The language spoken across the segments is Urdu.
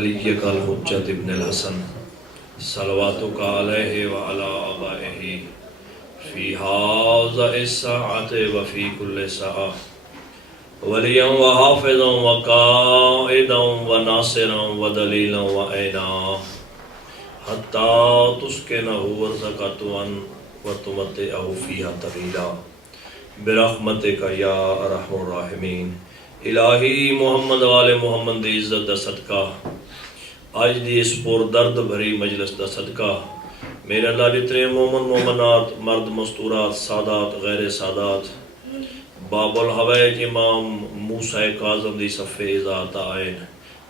ولیک الحجۃ ابن الحسن صلواتک علیہ وعلی آبائہ فی ھذا الساعۃ وفی کل ساعہ ولیا وحافظا وقائدا وناصرا ودلیلا وعینا حتی تسکنہ ارضک وتمتعہ فیہا طویلا برحمتک یا ارحم الراحمین۔ الہی محمد وال محمد دی عزت دا صدقہ، آج دی اس پر درد بھری مجلس دا صدقہ، میرے اللہ جتنے مومن مومنات، مرد مستورات، سادات غیر سادات، باب الحوائج امام موسیٰ کاظم دی صفحے ذات آئین،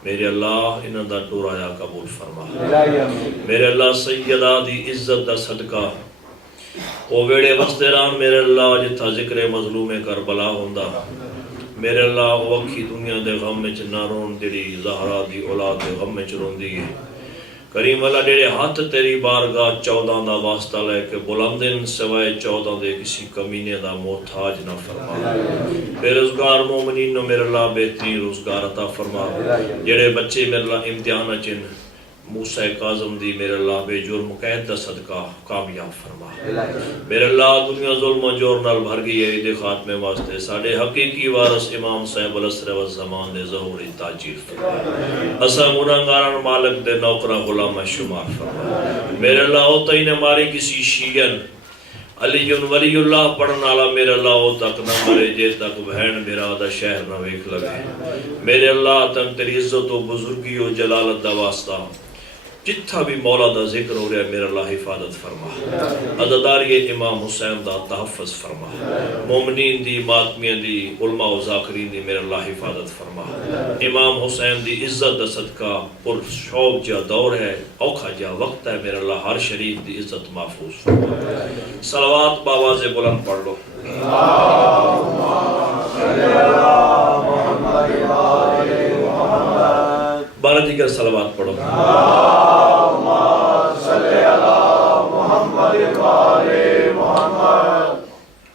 میرے اللہ انہاں دا ٹورایا قبول فرما۔ میرے اللہ سیدہ دی عزت دا صدقہ، او ویڑے وستران میرے اللہ جتھا ذکر مظلوم کربلا ہوندہ، میرے اللہ وکھی دنیا دے غم میں نہ رون، جڑی زہرا دی اولاد دے غم میں روندی ہے۔ کریم اللہ جڑے ہاتھ تیری بارگاہ 14 دا واسطہ لے کے بلندن سوائے 14 دے کسی کمینے دا محتاج نہ فرما۔ بے روزگار مومنین نو میرے اللہ بہترین روزگار عطا فرما۔ جڑے بچے میرے اللہ امتحان چن موسیٰ کاظم دی میرے اللہ بے جرم قید دا صدقہ کامیاب فرما۔ میرے اللہ دنیا ظلم و جور نال بھر گئی ہے، دے خاتمے واسطے ساڑے حقیقی وارث امام صاحب الاسر والزمان دے ظہوری تاجیر فرما۔ اسا گناہگاران مالک دے نوکرہ غلام شمار فرما۔ میرے اللہ ہوتا ہی نے ماری کسی شیعن علی ولی اللہ پڑھن والا میرے اللہ ہو تک نہ مرے، جے تک بہن میرا دا شہر نہ ویکھ لگے۔ میرے اللہ تن تیری عزت و بزرگی و جلالت دا واسطہ جتھا بھی مولا دا ذکر ہو رہا ہے میرے اللہ حفاظت فرما۔ عزاداری امام حسین دا تحفظ فرما۔ مومنین دی، ماتمیاں دی، علماء و ذاکرین دی میرے اللہ حفاظت فرما۔ امام حسین دی عزت دا صدقہ پر شوق جا دور ہے، اوکھا جا وقت ہے، میرے اللہ ہر شریف دی عزت محفوظ فرما۔ صلوات باواز بلند پڑھ لو۔ بارہ دیگر صلوات پڑھو۔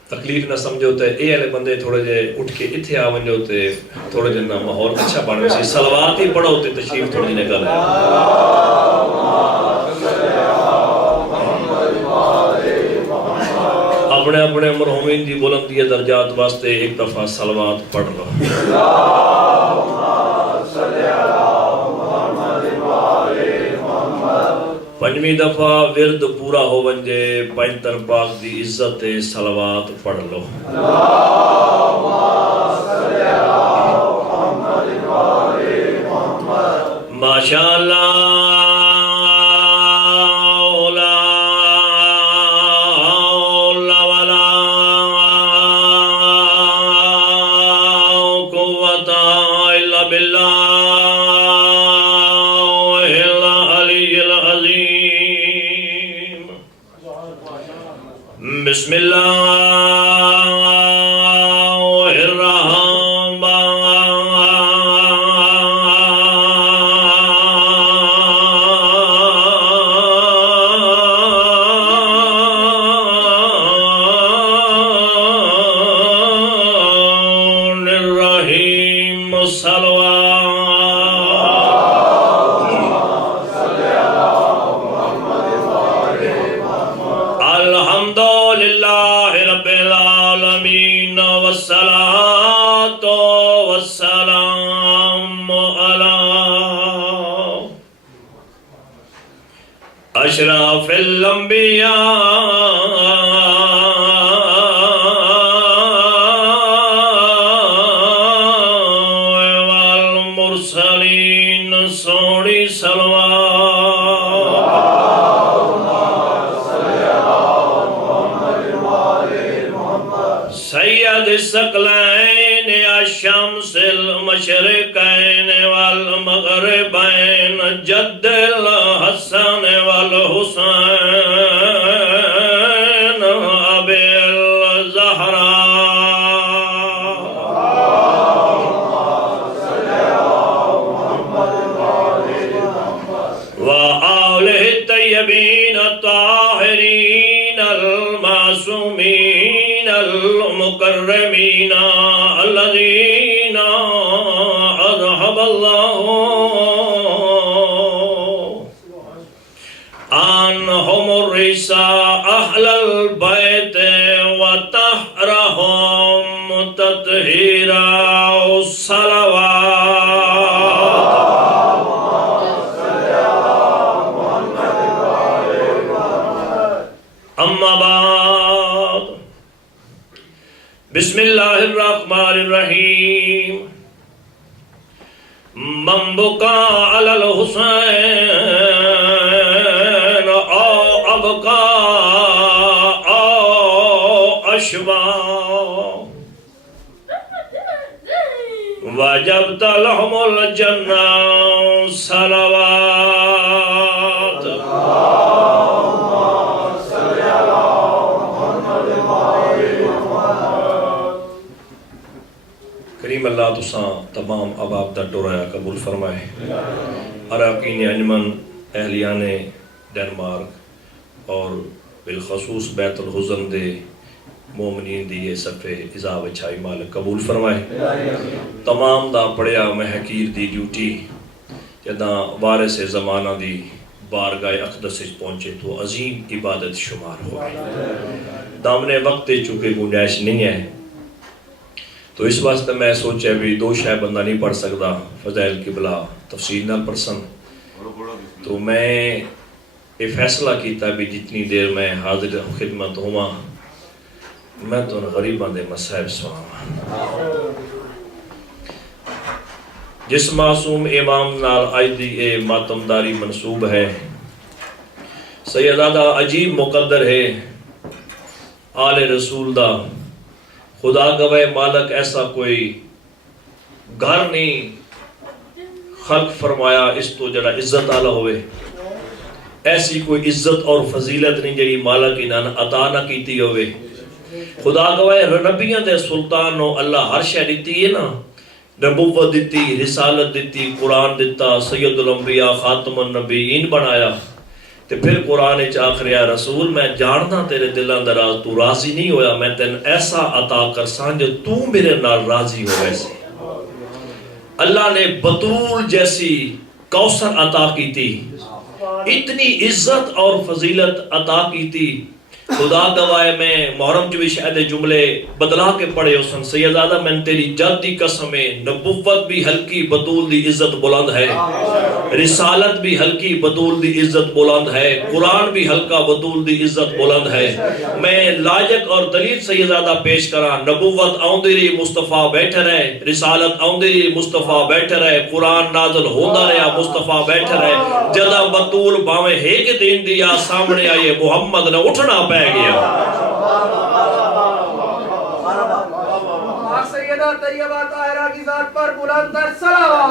تکلیف نہ سمجھو تے اے والے بندے تھوڑے جے اٹھ کے اتھے آ ونجو تے تھوڑے جے نہ ماحول اچھا بن ویسی، صلوات ہی پڑھو تے تشریف تھوڑی جے نکل ہے۔ اپنے اپنے مرحومین دی بلندی درجات واسطے ایک دفعہ صلوات پڑھ لو۔ پنجویں دفعہ ورد پورا ہو ونجے پینتن پاک دی عزت صلوات پڑھ لو۔ ماشاءاللہ بسم اللہ الرحمن الرحیم۔ اشرف الانبیاء والمرسلین سوڑی سید الثقلین الشمس المشرقین والمغربین جد الحسن والحسین ابی الزہراء وآلہ الطیبین الطاہرین المعصومین المکرمین الذین اذهب اللہ أهل البيت وطهرهم تطهيرا الصلوات. أما بعد، بسم الله الرحمن الرحيم. من بكى على الحسين أو أبكى أو أشبع وجبت لهم الجنة صلوات. کریم اللہ تساں تمام احباب دا ٹورایا قبول فرمائے. اراکین انجمن، اہلیان ڈنمارک اور بالخصوص بیت الحزن دے مومنین دی یہ صفحے عذاب اچھائی مالک قبول فرمائے. تمام دا پڑھیا میں حقیر دی ڈیوٹی جداں وارث زمانہ دی بارگاہ اقدس پہنچے تو عظیم عبادت شمار ہوئی. دامنے وقت چونکہ گنجائش نہیں ہے تو اس واسطے میں سوچے بھی دو شے بندہ نہیں پڑھ سکتا، فضائل قبلہ تفصیل نہ پڑھسن، تو میں یہ فیصلہ کیتا بھی جتنی دیر میں حاضر خدمت ہوا میں تو غریباں دے مصائب سناواں. جس معصوم امام نال آج دی اے ماتمداری منصوب ہے، سیدادہ عجیب مقدر ہے آل رسول دا. خدا گواہ مالک ایسا کوئی گھر نہیں خلق فرمایا اس تو جڑا عزت آلہ ہوئے، ایسی کوئی عزت اور فضیلت نہیں جڑی مالک انہاں عطا نہ کیتی ہوئے. خدا گواہ نبیاں دے سلطان نو اللہ ہر شے دیتی ہے نا، نبوت دیتی، رسالت دیتی، قرآن دیتا، سید الانبیاء خاتم النبیین بنایا. تے پھر قرآن آخر یا رسول میں جاننا تیرے دل اندراز تو راضی نہیں ہویا، میں تین ایسا عطا کر سان جو تو میرے نال راضی ہو. ویسے اللہ نے بطول جیسی کوثر عطا کی تھی، اتنی عزت اور فضیلت عطا کی تھی. خدا گواہ میں محرم جو بھی شاید جملے بدلا کے پڑھے حسن سیدادہ میں تیری جد دی قسم ہے، نبوت بھی ہلکی بطول دی عزت بلند ہے، رسالت بھی ہلکی بطول دی عزت بلند ہے، قرآن بھی ہلکا بطول دی عزت بلند ہے. میں لائق اور دلیل سیدادہ پیش کرا. نبوت آؤندری مصطفیٰ بیٹھے رہے، رسالت آؤندری مصطفیٰ بیٹھے رہے، قرآن نازل ہوندہ رہا مصطفیٰ بیٹھے رہے. جدہ بطول باویں ایک دین دیا سامنے آئے محمد نے اٹھنا پہ گیا. سیدہ طیبہ طاہرہ کی ذات پر بلند تر صلوات.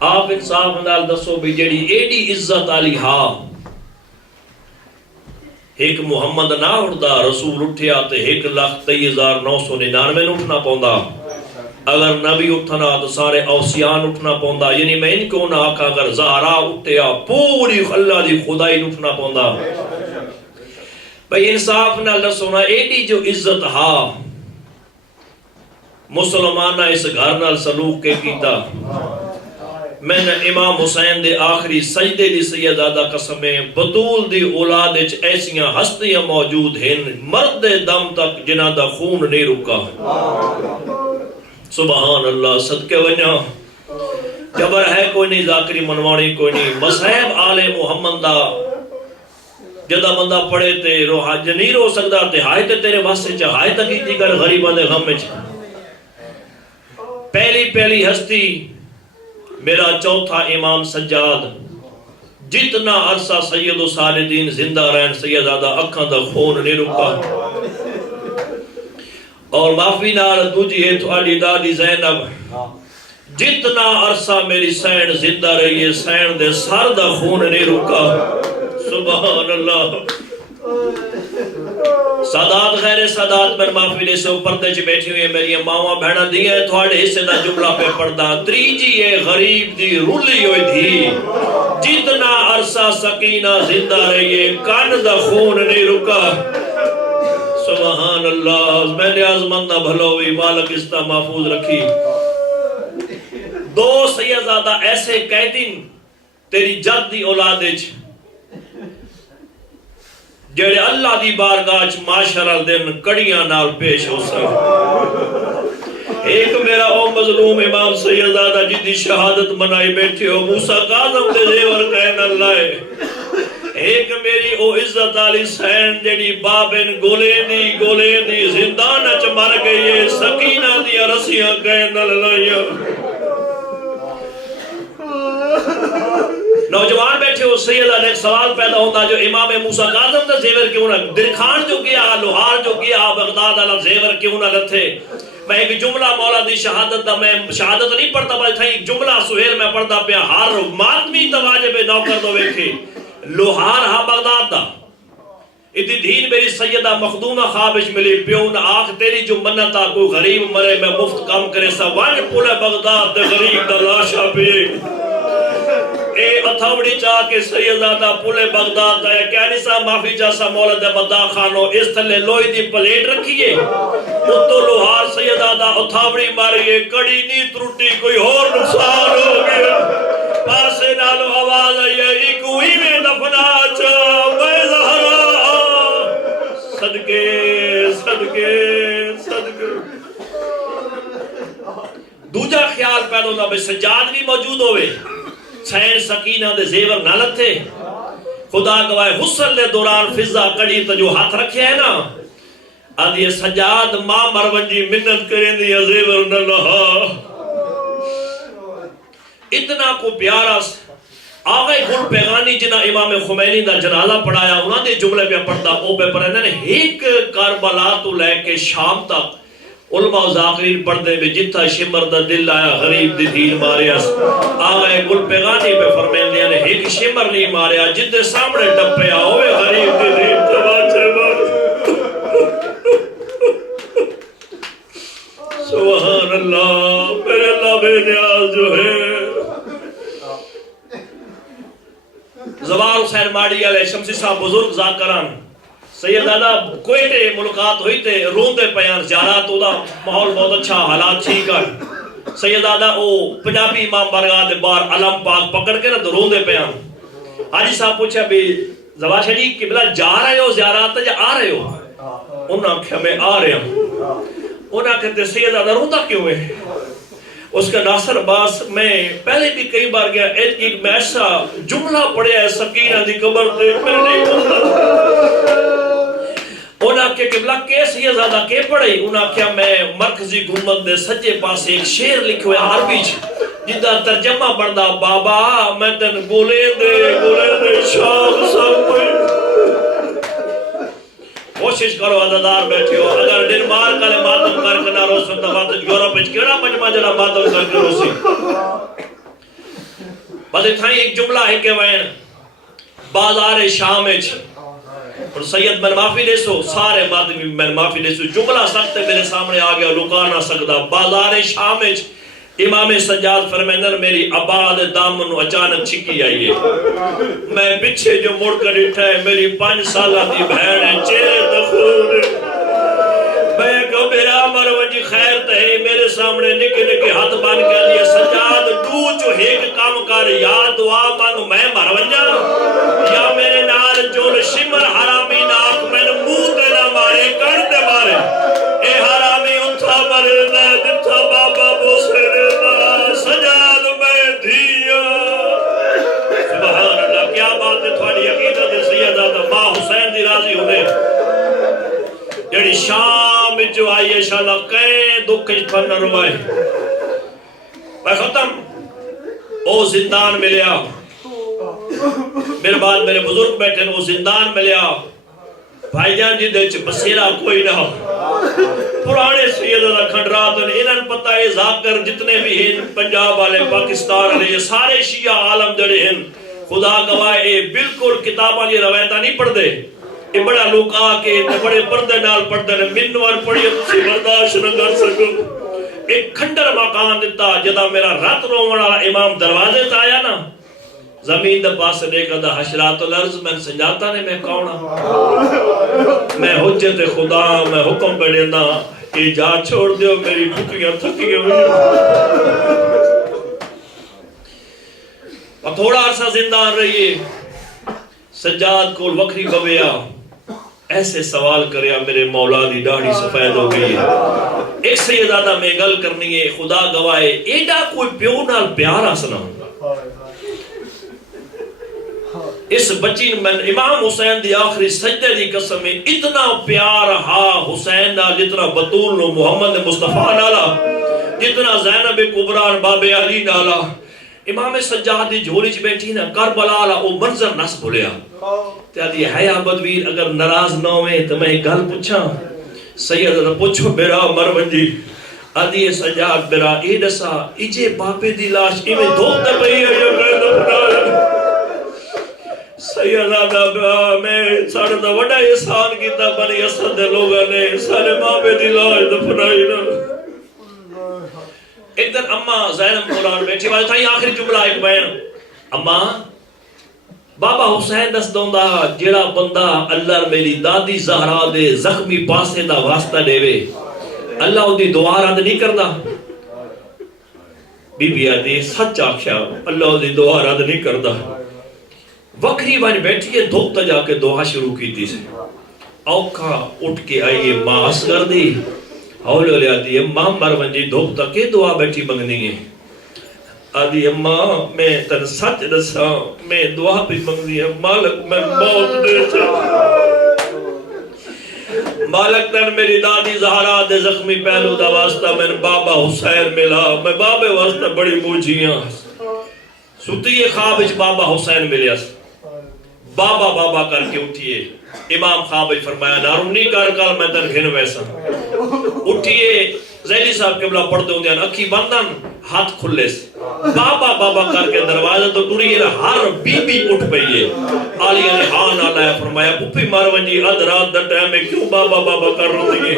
آپ انصاف نال دسو بھی جڑی ایڈی عزت آلی ہا ایک محمد نہ اٹھدا رسول اٹھیا تے 1,23,999 اٹھنا پوندا. اگر نبی اٹھنا تو سارے اوسیان اٹھنا پوندا. یعنی میں ان کو نہ آکھا اگر زہرا اٹھیا پوری اللہ دی خدائی اٹھنا پوندا. بھئی انصاف نہ لسونا ایڈی جو عزت ہا مسلمانہ اس گھر نال سلوک کے کیتا. میں نے امام حسین دے آخری سجدے دی سیدادہ قسمیں بطول دی اولاد اچ ایسیاں ہستیاں موجود ہیں مرد دم تک جنہ دا خون نہیں رکا. سبحان اللہ. صدقے ونیا جبر ہے کوئی نہیں، ذاکری منوانی کوئی نہیں. مصحب آل محمد دا جدہ بندہ پڑھے تے روحا نہیں رو سکتا تے ہائے تے تیرے واسطے چاہائے تک ہی دیگر غریبان دے غم میں چاہ. پہلی ہستی میرا چوتھا امام سجاد. جتنا عرصہ سید و صالحین زندہ رہن سیدادہ اکھاں دا خون نہیں رکا. اور معافی نال دوجی ہے تھوڑی دادی زینب. جتنا عرصہ میری سین زندہ رہی ہے سین دے سر دا خون نہیں رکا. سبحان اللہ. سادات غیر سادات میں معافی لے سے پردے چ بیٹھی ہوئی ہے میری ماما بہنا دی ہے تھوڑے حصے دا جملہ پہ پڑھدا. تریجی ہے غریب دی رولی ہوئی تھی. جتنا عرصہ سکینہ زندہ رہی ہے کان دا خون نہیں رکا. سبحان اللہ. میں نے آزمندہ بھلوی مالک استا محفوظ رکھی. دو سیدزادہ ایسے قیدین تیری جد دی اولاد وچ جڑے اللہ دی بارگاہ وچ معاشرہ دن کڑیاں نال پیش ہو سکے۔ ایک میرا او مظلوم امام سیدزادہ جدی شہادت منائی بیٹھے ہو موسیٰ کاظم دے زیور کہنا لائے۔ ایک میری او عزت علی سین جڑی بابن گولے دی زندان اچ مر گئی ہے سکینہ دیا رسیاں کہنا لائے۔ نوجوان بیٹھے ہو سیدہ نے ایک سوال پیدا ہوتا جو امام موسیٰ کاظم دا زیور کیوں نہ درخان جو گیا لوہار جو گیا بغداد علی زیور کیوں نہ لتھے۔ میں ایک جملہ مولا دی شہادت دا میں شہادت نہیں پڑھتا بھائی تھا ایک جملہ سہیل میں پڑھتا پیا ہر ماتمی تواجب نوکر دو ویکھے لوہار ہاں بغداد دا ادھی دھین میری سیدہ مخدومہ خوابش ملی پیون آنکھ تیری جو منتا کوئی غریب مرے میں مفت کام کرے سا وانج پولے بغداد دے غریب دا لاشا پیے اے اتھاوڑی چاہ کے سیدہ پولے بغداد دا کیا نیسا معافی جاسا مولد مدہ خانو اس تھلے لوئی دی پلیٹ رکھیے اتو لوہار سیدہ دا اتھاوڑی ماریے کڑی نی تروٹی کوئی اور نقصان ہو گیا پاسے نالو آواز آئیے ایک ہوئی میں دفنا چاہ میں زہرا صدقے صدقے صدقے دوجہ خیال پیدا ہوتا بھئی سجاد بھی موجود ہوئے سین سکینہ دے زیور نہ لتھے خدا گواہ حسن لے دوران فضا کڑی تو جو ہاتھ رکھے ہیں نا آدھی سجاد ماں مرونجی منت کریں دیا زیور نہ لہا اتنا کو پیارا آغای گل پیغانی جنہ امام خمینی دا جنازہ پڑھایا انہاں دے جملے پہ پڑھتا او پہ پڑھنے نے ایک کربلا تو لے کے شام تک علماء و ذاکرین پڑھنے میں جتھا شمر دا دل آیا غریب دی دین ماریا آغای گل پیغانی پہ فرمین دیا نے ایک شمر نہیں ماریا جتھے سامنے ٹپے آوے غریب دی دین تباچے ماریا سبحان اللہ میرے اللہ بے نیاز جو ہے زوار حسین ماڑی علیہ شمسی صاحب بزرگ ذاکران سیدادہ کوئٹے ملکات ہوئی تے روندے پیان زیارات ہوتا ماحول بہت اچھا حالات ٹھیک ہے سیدادہ او پنجابی امام بارگاہ دے بار علم پاک پکڑ کے نا تو روندے پیان حاجی صاحب پوچھا بھی زوار شریف قبلہ جا رہے ہو زیارات یا آ رہے ہو انہاں کہا میں آ رہے ہوں انہاں کہتے سیدادہ روندہ کیوں ہے اس کا ناصر عباس میں پہلے بھی کئی بار گیا ایک میں ایسا جملہ پڑھیا ہے سکینہ دی قبر دے میں نہیں پڑھتا انہاں کے قبلہ کیسے یہ زیادہ کے پڑھے انہاں کیا میں مرکزی گھومت دے سجے پاس ایک شعر لکھو ہے عربی جدہ ترجمہ بڑھدا بابا میں تن گولے دے شاہ سب کوشش کرو عددار بیٹھے ہو اگر ڈنمارک والے ماتم کر کے نہ رو سکتا بات یورپ وچ کیڑا مجمع جڑا ماتم کر کے روسی بس اتھائی ایک جملہ ہے کہ وین بازار شام وچ اور سید من معافی دے سو سارے ماتمی من معافی دے سو جملہ سخت میرے سامنے آ گیا لکا نہ سکتا بازار شام وچ امام سجاد فرمیندر میری آباد دامن اچانک چھکی آئی ہے میں پچھے جو مڑ کر اٹھا ہے میری 5 سالہ دی بہن ہے چہرے دخول میں کہو میرا مروجی خیر تہی میرے سامنے نکے ہاتھ بان کے لئے سجاد دو جو ایک کام کر یا دعا مانگو میں مروجا یا میرے نال جو شمر حرامی ناک میں نے منہ تے نہ مارے کر دے مارے اے حرامی اتھا مرے دے جتھا بابا بوسے سجاد میں دیا سبحان اللہ کیا بات ہے تھوڑی عقیدت سیدہ ماں حسین دی راضی ہونے جڑی شام جو آئی ہے شاءاللہ کئی دکھ پھن روائے میں ختم او زندان ملیا میرے بعد میرے بزرگ بیٹھے وہ زندان ملیا بھائی جان جی دے چھ بسیرہ کوئی نہ پرانے سیدہ کھنڈرات انہاں پتہ ہے ذاکر جتنے بھی ہیں پنجاب والے پاکستان والے یہ سارے شیعہ عالم جڑے ہیں خدا گواہ اے بالکل کتاباں یہ روایتہ نہیں پڑھ دے اے بڑا لوگ آ کے بڑے پردے نال پڑھ دے منوار پڑھی تسی برداشت نہ کر سکو ایک کھنڈر مکان دیتا جدا میرا رات رومن والا امام دروازے تے آیا نا زمین دے پاس دیکھا دا حشرات الارض میں سنجاتا نے میں کونا میں حجت خدا میں حکم بڑھنا کہ جا چھوڑ دیو میری بھکیاں تھکیاں ہوئی اور تھوڑا عرصہ زندان رہیے. سجاد کو وکری بویا ایسے سوال کریا میرے مولا دی داڑھی سفید ہو گئی ہے. ایک سیدادہ میں گل کرنی ہے خدا گواہے ایڈا کوئی پیو نال پیار آسنا. اس بچی میں امام حسین دی آخری سجدے دی قسم میں اتنا پیار ہا حسین نال جتنا بطول نو محمد مصطفیٰ نالا جتنا زینب کبران باب علی نالا. امام سجاد دی جھولی چ بیٹھی نا کربلا لا او منظر نس بھولیا تے آدھی حیا بدویر اگر ناراض نہ ہوئے تو میں گل پوچھاں. سیدہ پوچھو میرا مرون جی. آدھی سجاد میرا اے دسا ایجے باپے دی لاش ایویں دھوپ تے پئی ہے یا میں دفنا. سیدہ میں ساڑھے دا وڈا احسان کیتا بنی اسد دے لوگاں نے سارے باپے دی لاش دفنائی نا. ایک دن اماں زینب قرآن بیٹھی بات تھا آخری جملہ ایک بین اماں بابا حسین دس دوندا جیڑا بندہ اللہ میری دادی زہرا دے زخمی پاسے دا واسطہ دے وے اللہ او دی دعا رد نہیں کردا. بی بی آدھی سچ آکھیا اللہ او دی دعا رد نہیں کردا. وکری بن بیٹھی ہے دھوپ جا کے دعا شروع کی تھی سے اوکھا اٹھ کے آئیے ماں اصغر دی ہولے ہولے آدھی اماں مرون جی دھوپ تک کے دعا بیٹھی منگنی ہے. آدھی اماں میں تن سچ دسا میں دعا بھی منگنی ہے مالک میں موت دے چاہتا مالک تن میری دادی زہرا دے زخمی پہلو دا واسطہ میں بابا حسین ملا میں بابے واسطہ بڑی موجیاں ستی خواب اچ بابا حسین ملیا بابا بابا کر کے اٹھئے. امام خواب اچ فرمایا نارونی کر کل میں تن گھن ویسا اٹھئے. زیلی صاحب قبلہ پڑھتے ہوں دیان اکھی بندن ہاتھ کھلے سے بابا بابا کر کے دروازہ تو ٹوری ہر بی بی اٹھ پئیے. آلیہ نے ہاں آلائے فرمایا پپی مارون جی اد رات دا ٹائم میں کیوں بابا بابا کر رو دیئے.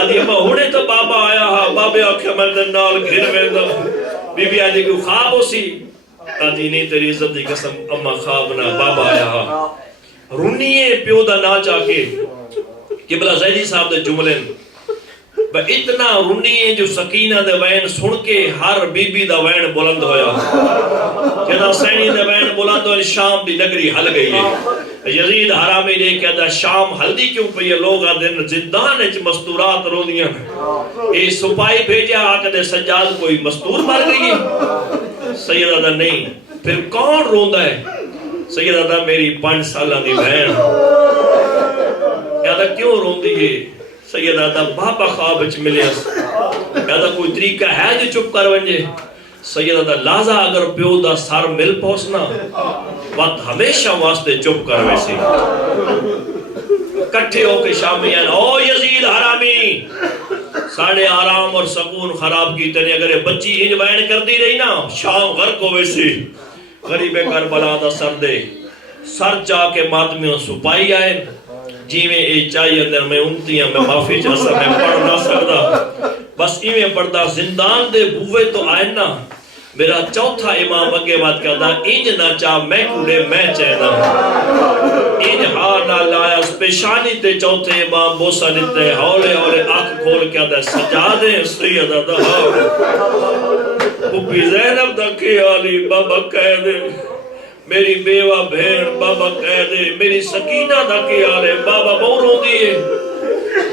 آدھی اماں ہونے تو بابا آیا ہاں بابے آکھیا میں تن نال گھن ویندہ. بی بی آدھی کوئی خواب ہو سی آدھی نہیں تیری عزت دی قسم اماں خواب نہ بابا آیا ہاں رونیے پیو دا نا چاکے قبلہ زیدی صاحب دے جملے با اتنا رونیے جو سکینہ دے وین سن کے ہر بی بی دا وین بلند ہویا جدا سینی دے وین بلند ہویا شام دی نگری حل گئی ہے. یزید حرامی دے کہ دا شام حلدی کیوں پہ یہ لوگا دن زندان اچ مستورات رو دیاں اے سپائی بھیجا آکے دے سجاد کوئی مستور مر گئی ہے. سیدہ دا نہیں پھر کون روندہ ہے. سیدہ دا میری 5 سالہ دی بہن کہتا کیوں روندی ہے. سیدہ دا بابا خواب اچ ملے کہتا کوئی طریقہ ہے جو چپ کر ونجے. سیدہ دا لازا اگر پیو دا سار مل پہنچنا وقت ہمیشہ واسطے چپ کر ویسی کٹھے ہو کے شامیان او یزید حرامی ساڑھے آرام اور سکون خراب کی تنی اگر یہ بچی انج وین کر دی رہی نا شام غرق ہو ویسی غریب کربلا دا سر دے سر چاہ کے ماتمیوں سپائی آئے جی میں اے چاہیے اندر میں انتیاں میں معافی چاہتا میں پڑھ نہ سکتا بس ایویں پڑھتا زندان دے بوے تو آئے نا میرا چوتھا امام اگے بات کہتا انج نہ چاہ میں کڑے میں چہنا انج ہاں نہ لایا پیشانی تے چوتھے امام بوسا دیتے ہولے ہولے آنکھ کھول کے آتا سجادے سیدہ دا پپی زینب دا کی آلی بابا کہہ دے میری بیوہ بہن بابا کہہ دے میری سکینہ دا کی آلے بابا بوروں دیئے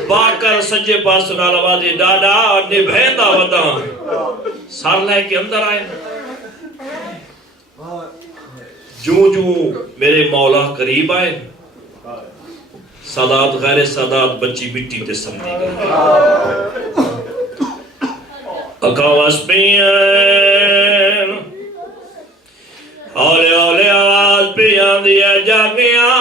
باکر سجے پاس نال آوازی ڈاڈا نبھیندا ودا سار لائے کے اندر آئے جو میرے مولا قریب آئے سادات غیر سادات بچی مٹی تے سمجھی گئی اکاواز پین اولے اولے آواز پیان دیا جاگیاں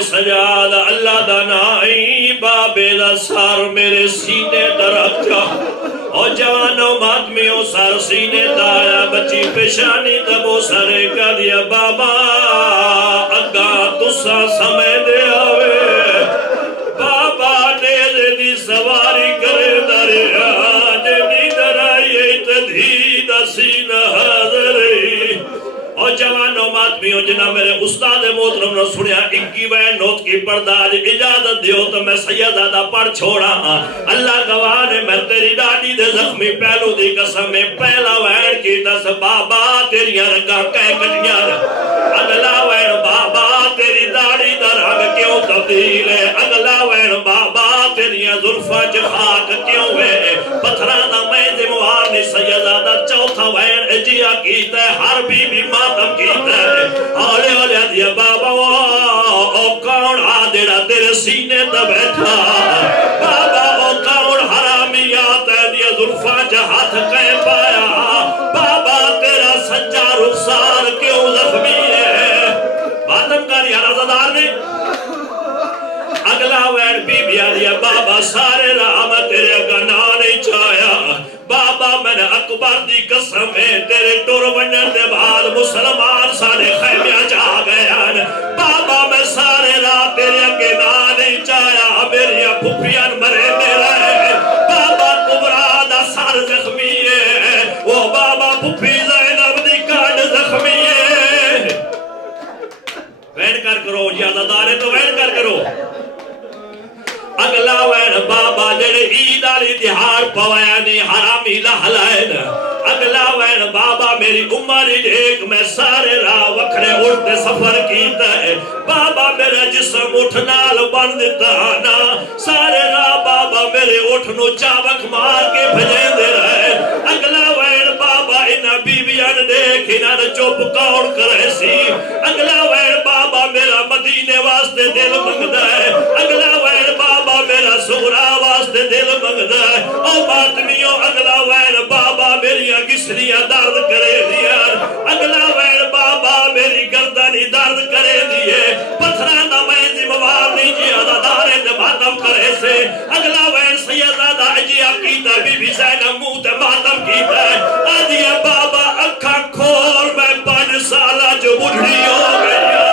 سجاد اللہ دا نائی بابے دا سار میرے سینے در رکھا اور جوانوں ماتمیوں سار سینے دایا بچی پیشانی دبو سارے کا دیا بابا اگا تسا سمے دے آوے بابا نیزے دی سواری کرے درے آج نیدر آئی تدھی دا سینہ حاضر اور جوانوں ماتمیوں جنہ میرے استاد محترم نے سنیا 21 نوت کی پرداج اجازت دیو تو میں سیدادہ پڑھ چھوڑا اللہ گواہ نے میں تیری ڈاڈی دے زخمی پہلو دی قسم میں پہلا وین کی دس بابا تیریاں رگاں کہہ کٹیاں اگلا وین بابا تیری داڑھی دا رنگ کیوں تبدیل ہے اگلا وین بابا تیریاں زلفاں خاک کیوں ہے پتھران دا میں ذموار نہیں سیدادہ چوتھا وین اجیا کیتا ہے ہر بی بی ماتم کیتا ہے آلے آلے دیا بابا او کون آدھڑا تیرے سینے تا بیٹھا بابا او کون حرامی آتا ہے دیا ظلفاں ہاتھ کہیں پایا بابا تیرا سجا رخسار کیوں زخمی ہے ماتم کاری رضادار نے اگلا وین بی بی آدھیا بابا سارے رام تیرے گنا نہیں چاہیا بابا میں نے اکبر دی قسم ہے تیرے ٹور ونن دے بعد مسلمان سارے خیمیاں جا گئے بابا میں سارے رات تیرے گنا نہیں چاہیا میری پھپیان مرے میرا ہے بابا کبرا دا سار زخمی ہے وہ بابا پھپی زینب دی کانڈ زخمی ہے وین کر کرو زیادہ دارے تو وین کر کرو اگلا وین بابا جڑے عید آلی تہار پویانی حرامی لہلائن اگلا وین بابا میری عمری دیکھ میں سارے راہ وکھرے اٹھتے سفر کیتا ہے بابا میرا جسم اٹھنال بن دیتا نا سارے راہ بابا میرے اٹھنو چاوک مار کے بھجیں دے رہے اگلا وین بابا انہا بی بیان دیکھ انہا چوپ کون کرے سی اگلا وین بابا میرا مدینے واسطے دل منگدا ہے اگلا وین بابا میرا سغرا واسطے دل منگدا ہے او باتمیوں اگلا وین بابا میری گسریاں درد کرے دیا اگلا وین بابا میری گردنی درد کرے دیے پتھران دا میں ذموار نہیں جی عددارے دے ماتم کرے سے اگلا وین سیدادہ اجیا کیتا بی بی زینب منہ تے ماتم کیتا ہے آدیا بابا اکھا کھول میں 5 سالہ جو بڑھڑی ہو گیا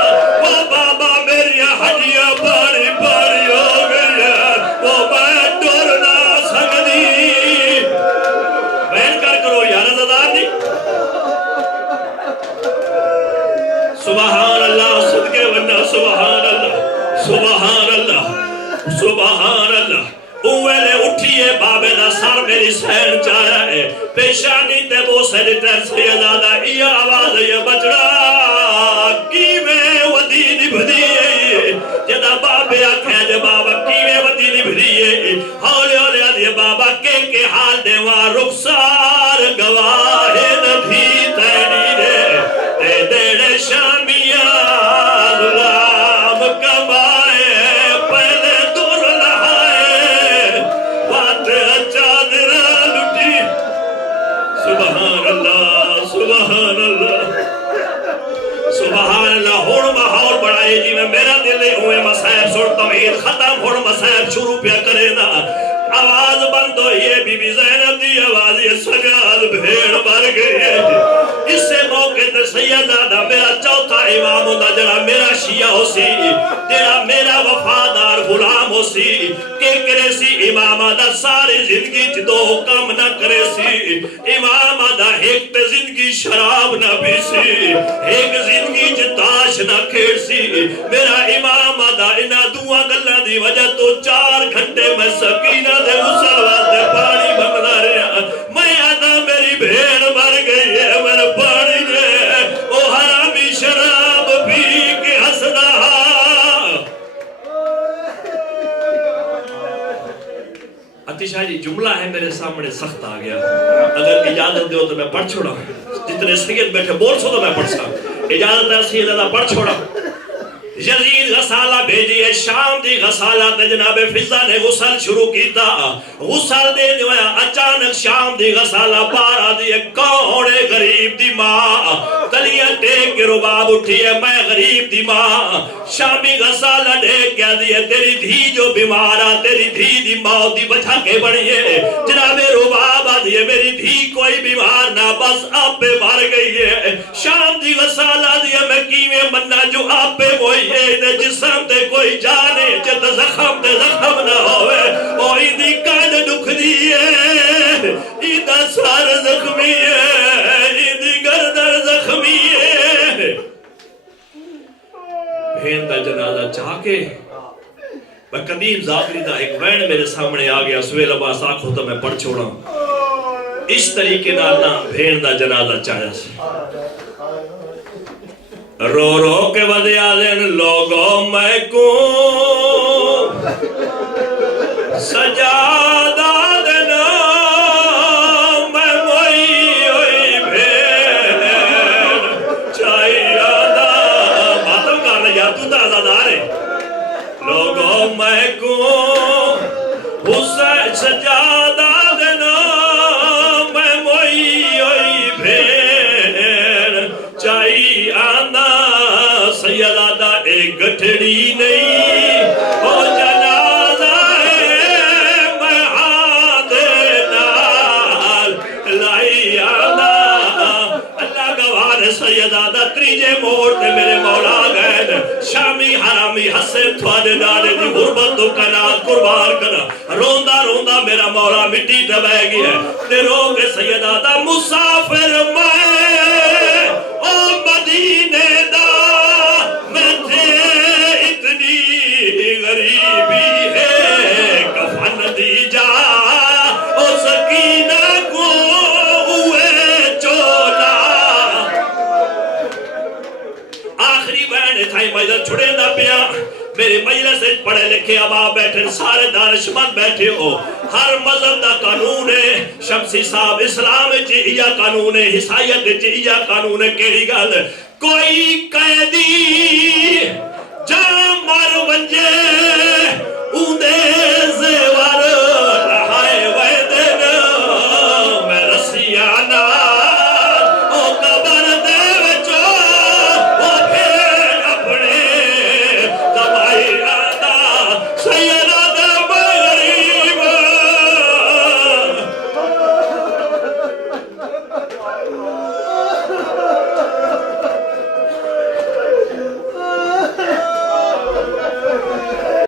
وہ بابا میری ہڈیاں باری باری ہو گیا وہ میں ڈر نہ سکتی وین کر کرو یا رضادار نہیں سبحان اللہ صدقے ونہ سبحان اللہ سبحان اللہ سبحان اللہ اوہلے اٹھئے بابے دا سار میری سین چاہا ہے پیشانی تے وہ سیدی تیر سیدادہ یہ آواز یہ بچڑا کیویں ودی نبھدیے جدا بابے آکھیں جے بابا کیویں ودی نبھدیے ہولے ہولے آدھے بابا کے حال دے وہاں رخسار گواہ نبھی تیری دے تے دیڑے شامیاں غلام کمائے پہلے دور لہائے بات چادرہ لٹی سبحان اللہ سبحان اللہ سبحان اللہ ہون ماحول بڑھائے جی میں میرا دلے ہوئے مسائب سوڑ تمہید ختم ہون مسائب شروع پیا کرے نا آواز بند ہو یہ بی بی زینب دی آواز یہ سجاد بھیڑ مر گئی ہے اس سے موقع تے سیدادہ میرا چوتھا امام ہوتا جڑا میرا شیعہ ہو سی جڑا میرا وفادار غلام ہو سی کہ کرے سی امام آدھا ساری زندگی چھ دو کم نہ کرے سی امام آدھا ایک تے زندگی شراب نہ بھی سی ایک زندگی چھ تاش نہ کھیڑ سی میرا امام آدھا انہا دعا گلہ دی وجہ تو 4 گھنٹے میں سکینہ دے غسل واسطے پانی بھگنا رہا میں آدھا میری بھیڑ مر گئی ہے میرا پانی دے او حرامی شراب پی کے حسدہ عطیشہ جی جملہ ہے میرے سامنے سخت آ گیا اگر اجازت دیو تو میں پڑھ چھوڑا جتنے سید بیٹھے بول سو تو میں پڑھ سکتا اجازت ہے سیدہ پڑھ چھوڑا یزید غسالہ بھیجیے شام دی غسالہ تے جناب فضہ نے غسل شروع کیتا غسل دے دیویا اچانک شام دی غسالہ پارا دیئے کوڑے غریب دی ماں تلیہ ٹیک کے رباب اٹھیے میں غریب دی ماں شامی غسالہ ڈیک کیا دیئے تیری دھی جو بیمارا تیری دھی دی ماں دی بچھا کے بڑھئے جناب رباب دیئے میری دھی کوئی بیمار نہ بس آپ پہ مار گئی ہے شام دی غسالہ دیئے میں کیویں مننا جو آپ پہ کوئی ہے جسم تے کوئی جانے جت زخم تے زخم نہ ہوئے او ایدی کان دکھ دیئے ایدہ سار زخمی ہے ایدی گردر زخمی ہے بہن دا جنازہ چاہ کے میں قدیم ذاکری دا ایک وین میرے سامنے آ گیا سویل عباس آکھو تو میں پڑھ چھوڑا اس طریقے نہ بہن دا جنازہ چاہیا سی رو رو کے وضع دن لوگوں میں کو سجادہ دینا میں موئی ہوئی بھین چاہیے دا ماتم کرنا یا تو دا آزادار ہے لوگوں میں کو حسین سجادہ دینا میں موئی ہوئی بھین چاہیے آنا سیدہ دا ایک گھٹڑی نہیں او جنازہ ہے میں آدھے نال لائی آنا اللہ گوار سیدہ دا تریجے موڑ تے میرے مولا گئے شامی حرامی حسن تھوڑے نالے دی غربت تو کنات قربان کرنا روندہ روندہ میرا مولا مٹی دبائے گی ہے تے رو کے سیدہ دا مسافر میں او مدینے دا میں تھے اتنی غریبی ہے کفن دی جا او سکینہ کو ہوئے چولا آخری بہن تھائی مجھے چھڑے نہ پیا میرے مجلس سے پڑھے لکھے عوام بیٹھے سارے دانشمند بیٹھے ہو ہر مذہب دا قانون ہے شمسی صاحب اسلام چاہیے قانون ہے عیسائیت چاہیے قانون ہے کیڑی گل کوئی قیدی جا مر ونجے اوندے